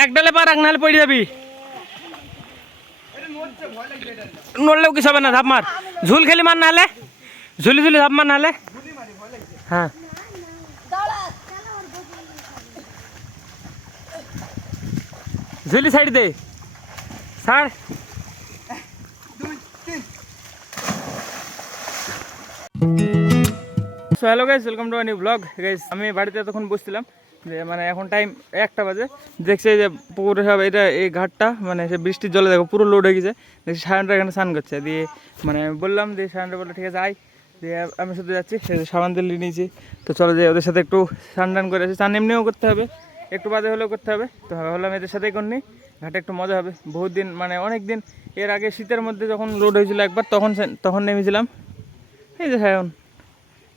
এক ডালে পা রাখ, নাহলে পড়ে যাবি। নড়লেও কিছু হবে না ধাপ মার। ঝুল খেলি মার নাহলে। ঝুলি ঝুলি ধাপ মার নাহলে। হ্যাঁ। ঝুলি সাইড দে। ছাড়। So hello guys welcome to new blog guys আমি বাড়িতে তখন বসছিলাম। যে মানে এখন টাইম একটা বাজে। দেখছি যে পুকুরে সব এটা, এই ঘাটটা মানে সে বৃষ্টির জলে দেখো পুরো লোড হয়ে গেছে। দেখছি সায়নটা এখানে স্নান করছে। দিয়ে মানে বললাম দিয়ে সায়নটা বলল, ঠিক আছে আই দিয়ে আমি শুধু যাচ্ছি সাবান তেল নিয়ে নিয়েছি। তো চলো যে ওদের সাথে একটু স্নান টান করে আসি। স্নান এমনিও করতে হবে, একটু বাদে হলেও করতে হবে। তো ভাবলাম এদের সাথেই করনি। ঘাটে একটু মজা হবে। বহুত দিন মানে অনেক দিন, এর আগে শীতের মধ্যে যখন লোড হয়েছিল একবার, তখন তখন নেমেছিলাম। এই যে সায়ন,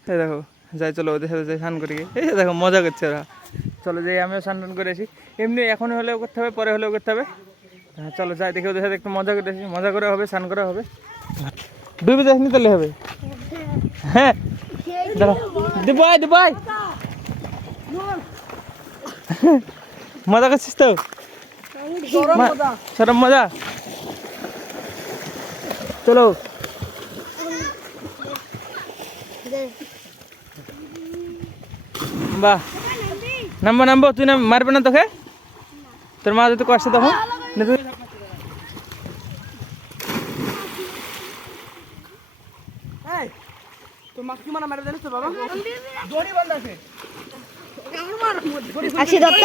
এই দেখো। যাই চলো ওদের সাথে যাই স্নান করি। এই দেখো মজা করছে ওরা। চলো যাই আমিও স্নান টান করে আসি। এমনি এখন হলেও করতে হবে পরে হলেও করতে হবে। হ্যাঁ চলো যাই দেখি ওদের সাথে একটু মজা করে আসি। মজা করা হবে স্নান করা হবে। ডুবে যাসনি তাহলে হবে? হ্যাঁ। দাঁড়া। দিবাই দিবাই। মজা করছিস তো? সরম মজা। চলো। বাহ নামবো নামবো তুই নাম মারবে না তোকে তোর মা যদি কষ্ট তখন না তুই আসি দত্ত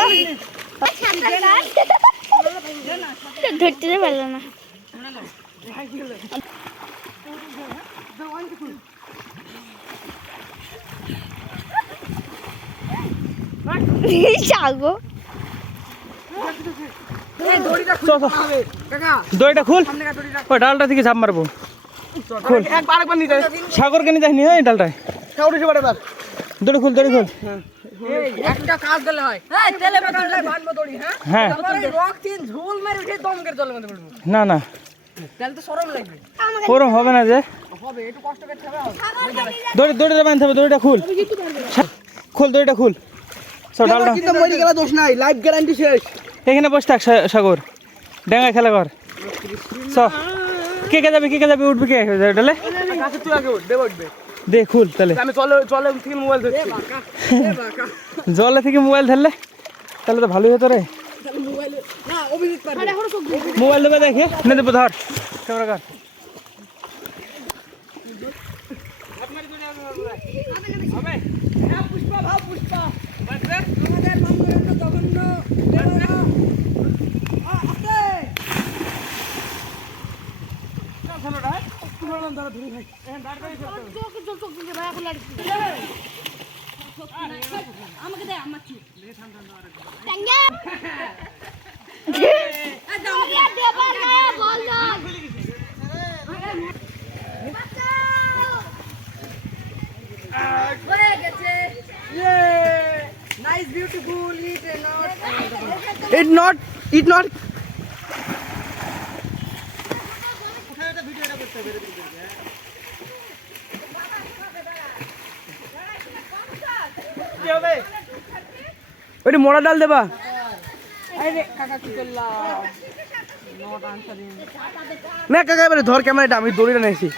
ধরতে পারল না সাগো চল, চল। ডালটা থেকে মারবো। সাগরকে নিয়ে যাসনি ওই ডালটায়। দড়ি খুল দড়ি খুল। হয়। না না। হবে না যে। দড়ি, দড়িটা বাঁধতে হবে দড়িটা খুল। খুল, দড়িটা খুল। সব ডালটা কিন্তু মরে গেলে দোষ নাই লাইফ গ্যারান্টি শেষ। এখানে বসে থাক সাগর। ডেঙ্গা খেলা কর। চ। কে কে যাবে কে কে যাবে উঠবে কে? ডালে? কাছে তুই আগে উঠ উঠবে দে খুল তাহলে। আমি চলে চলে থেকে মোবাইল ধরছি। জলে থেকে মোবাইল ধরলে তাহলে তো ভালোই হতো রে। মোবাইল দেবে দেখে নে দেবো ধর। ক্যামেরা কর। পুষ্পা ভাও পুষ্পা। আমাদের মামুরেন্দ্র জঘন্য আমাকে দে আমার চুপ nice beautiful it not it not it not ওইটি মোড়া ডাল দেবা। না কাকা এবারে ধর ক্যামেরাটা আমি দড়িটা নিয়েছি।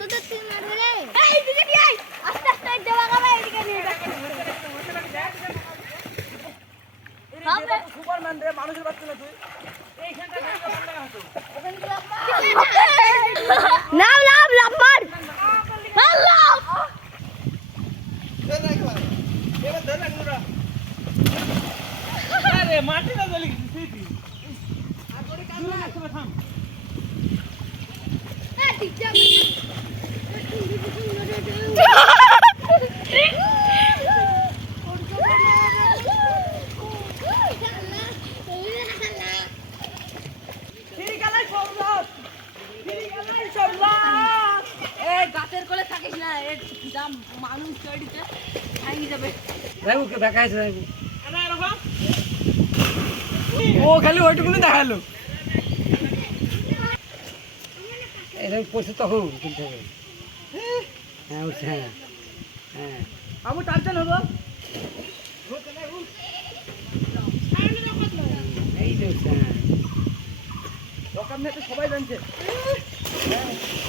কত দূর তুই মারবে রে। এই দিকে দিয়ে আয়। আস্তে আস্তে দেওয়া গাবে এদিকে নিয়ে যা। হবে। সুপারম্যান রে মানুষের বাচ্চা না তুই নাম নাম লাভ মার আল্লাহ এই গাছের কোলে থাকিস না এ যা মানুষ চড়িতে ভাঙি যাবে দেখো কে দেখাইছে দেখো ও খালি ওইটুকুনি দেখাল এরকম পয়সা তখন কিনতে হবে হ্যাঁ উঠছে হ্যাঁ। হ্যাঁ। আমি চারজন হব এই হ্যাঁ। দোকান থেকে সবাই জানছে।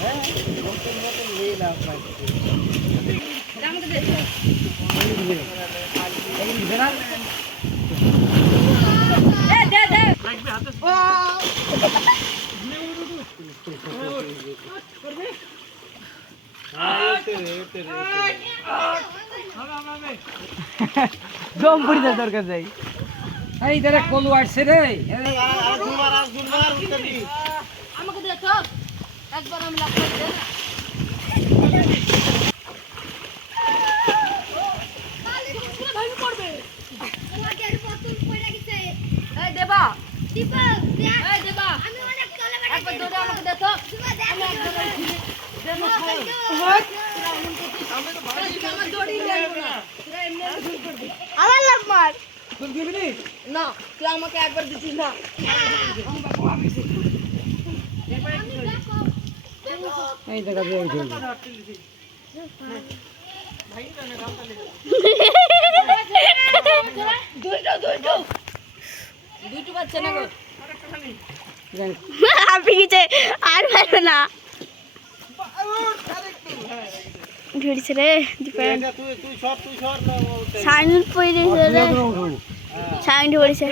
হ্যাঁ নতুন নতুন দে দে দম পড়ি যায় দরকার যাই এই দাদা কলু আসছে রে আমাকে দে তো একবার আমি দে দেবা দেবা দে আমি একবার না তোরা এমনি এমনি ঘুরে পড়বি আমার লাভ মার। তুই না তুই আমাকে একবার দিছিস না। এই দেখা দিয়ে উঠে দুইটো দুইটো। দুইটো বাচ্চা না গো। আপনি গেছে আর পারবে না। ঘুরছে রে সাইন পড়ে রে। সাইন পড়েছে।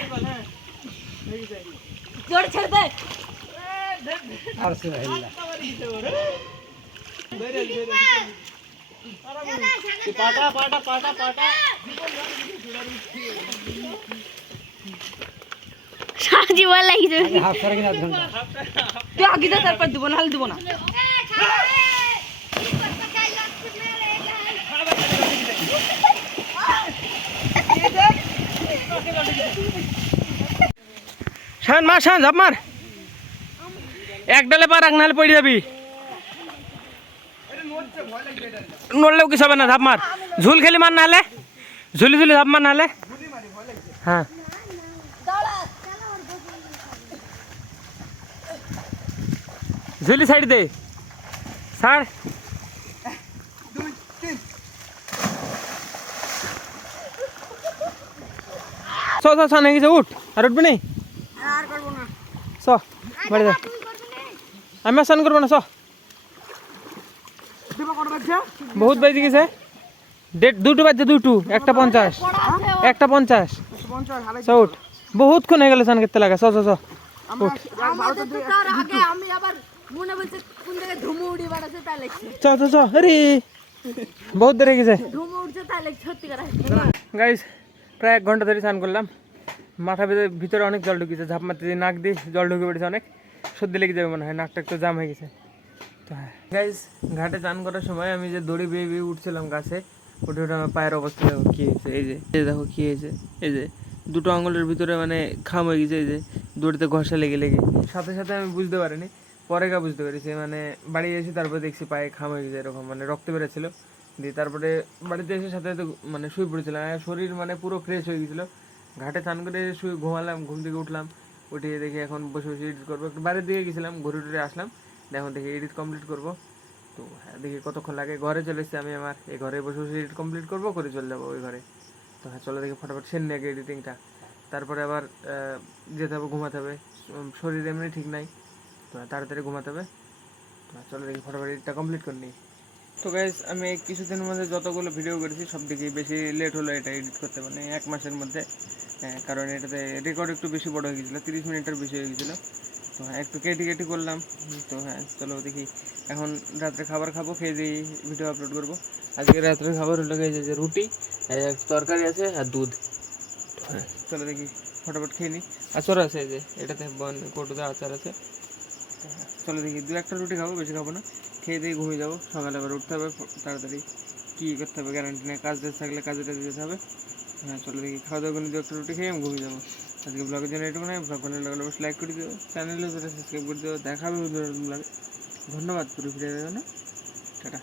জোর ছেড়ে দে। আর সে হেল্লা হাফ কিনা আধ তুই আগে দে তারপর দিব না হলে দিব না। শান মার, শান, ঝাপ মার। এক ডালে পার এক নাহলে পড়ে যাবি। নড়লেও কিছু হবে না, ঝাপ মার। ঝুল খেলি মার নাহলে। ঝুলি ঝুলি, ঝাপ মার নাহলে। হ্যাঁ। ঝুলি সাইড দে। ছাড়। চ চ চ নাকি উঠ। আর উঠবি নেই চ বাড়ি যা। আমি স্নান করব না চ। বহুত বাজে গেছে। ডেট দুটো বাজছে দুটো। একটা পঞ্চাশ। একটা পঞ্চাশ। চ উঠ। বহুতক্ষণ হয়ে গেল স্নান করতে লাগা। চ চ চ। চ চ চ। আরে! বহুত দেরি গেছে। গাইস প্রায় এক ঘণ্টা ধরে স্নান করলাম। মাথা ভিতরে ভিতরে অনেক জল ঢুকেছে, ঝাপ মারতে নাক দিয়ে জল ঢুকে পড়েছে অনেক। সর্দি লেগে যাবে মনে হয়, নাকটা একটু জাম হয়ে গেছে। তো গাইস ঘাটে চান করার সময় আমি যে দড়ি বেয়ে বেয়ে উঠছিলাম গাছে, উঠে উঠে আমার পায়ের অবস্থা দেখো কী হয়েছে, এই যে, এই দেখো কী হয়েছে, এই যে, দুটো আঙুলের ভিতরে মানে খাম হয়ে গেছে, এই যে, দড়িতে ঘষা লেগে লেগে। সাথে সাথে আমি বুঝতে পারিনি, পরে গা বুঝতে পেরেছি মানে বাড়ি এসে তারপর দেখছি পায়ে খাম হয়ে গেছে এরকম মানে রক্ত বেরোচ্ছিল। দিয়ে তারপরে বাড়িতে এসে সাথে সাথে মানে শুয়ে পড়েছিলাম। শরীর মানে পুরো ফ্রেশ হয়ে গেছিল। ঘাটে স্নান করে শুয়ে ঘুমালাম ঘুম থেকে উঠলাম। উঠে দেখি এখন বসে বসে এডিট করব। একটু বাইরের দিকে গেছিলাম ঘুরে টুরে আসলাম। এখন দেখি এডিট কমপ্লিট করব। তো হ্যাঁ দেখি কতক্ষণ লাগে। ঘরে চলে এসেছি আমি আমার। এই ঘরে বসে বসে এডিট কমপ্লিট করব করে চলে যাব ওই ঘরে। তো হ্যাঁ চলো দেখি ফটাফট সেন আগে এডিটিংটা তারপরে আবার যেতে হবে ঘুমাতে হবে। শরীর এমনি ঠিক নাই। তো হ্যাঁ, তাড়াতাড়ি ঘুমাতে হবে। তো হ্যাঁ, চলো দেখি ফটাফট এডিটটা কমপ্লিট করে নিই। তো গাইজ আমি কিছুদিনের মধ্যে যতগুলো ভিডিও করেছি সব থেকে বেশি লেট হলো এটা এডিট করতে মানে এক মাসের মধ্যে। হ্যাঁ, কারণ এটাতে রেকর্ড একটু বেশি বড় হয়ে গেছিল তিরিশ মিনিটের বেশি হয়ে গেছিল। তো হ্যাঁ একটু কেটে কেটে করলাম। তো হ্যাঁ চলো দেখি। এখন রাত্রে খাবার খাব খেয়ে দিয়ে ভিডিও আপলোড করব। আজকে রাত্রে খাবার হলো গিয়ে যে রুটি তরকারি আছে আর দুধ। হ্যাঁ চলো দেখি ফটাফট খেয়ে নিই আচার আছে যে এটাতে বন কৌটোতে আচার আছে। চলো দেখি, দু একটা রুটি খাব, বেশি খাব না। খেয়ে দিয়ে ঘুমিয়ে যাব, সকালে আবার উঠতে হবে তাড়াতাড়ি কী করতে হবে গ্যারান্টি নেই, কাজ দেশ থাকলে কাজে টাজে যেতে হবে। হ্যাঁ চলো দেখি, খাওয়া দাওয়া করে দু একটা রুটি খেয়ে আমি ঘুমিয়ে যাব। আজকে ব্লগের জন্য এটুকু নয় ব্লগ ভালো লাগলে অবশ্যই লাইক করে দিও চ্যানেলে সাবস্ক্রাইব করে দিও দেখা হবে ধন্যবাদ, পুরো ভিডিওর না টাটা।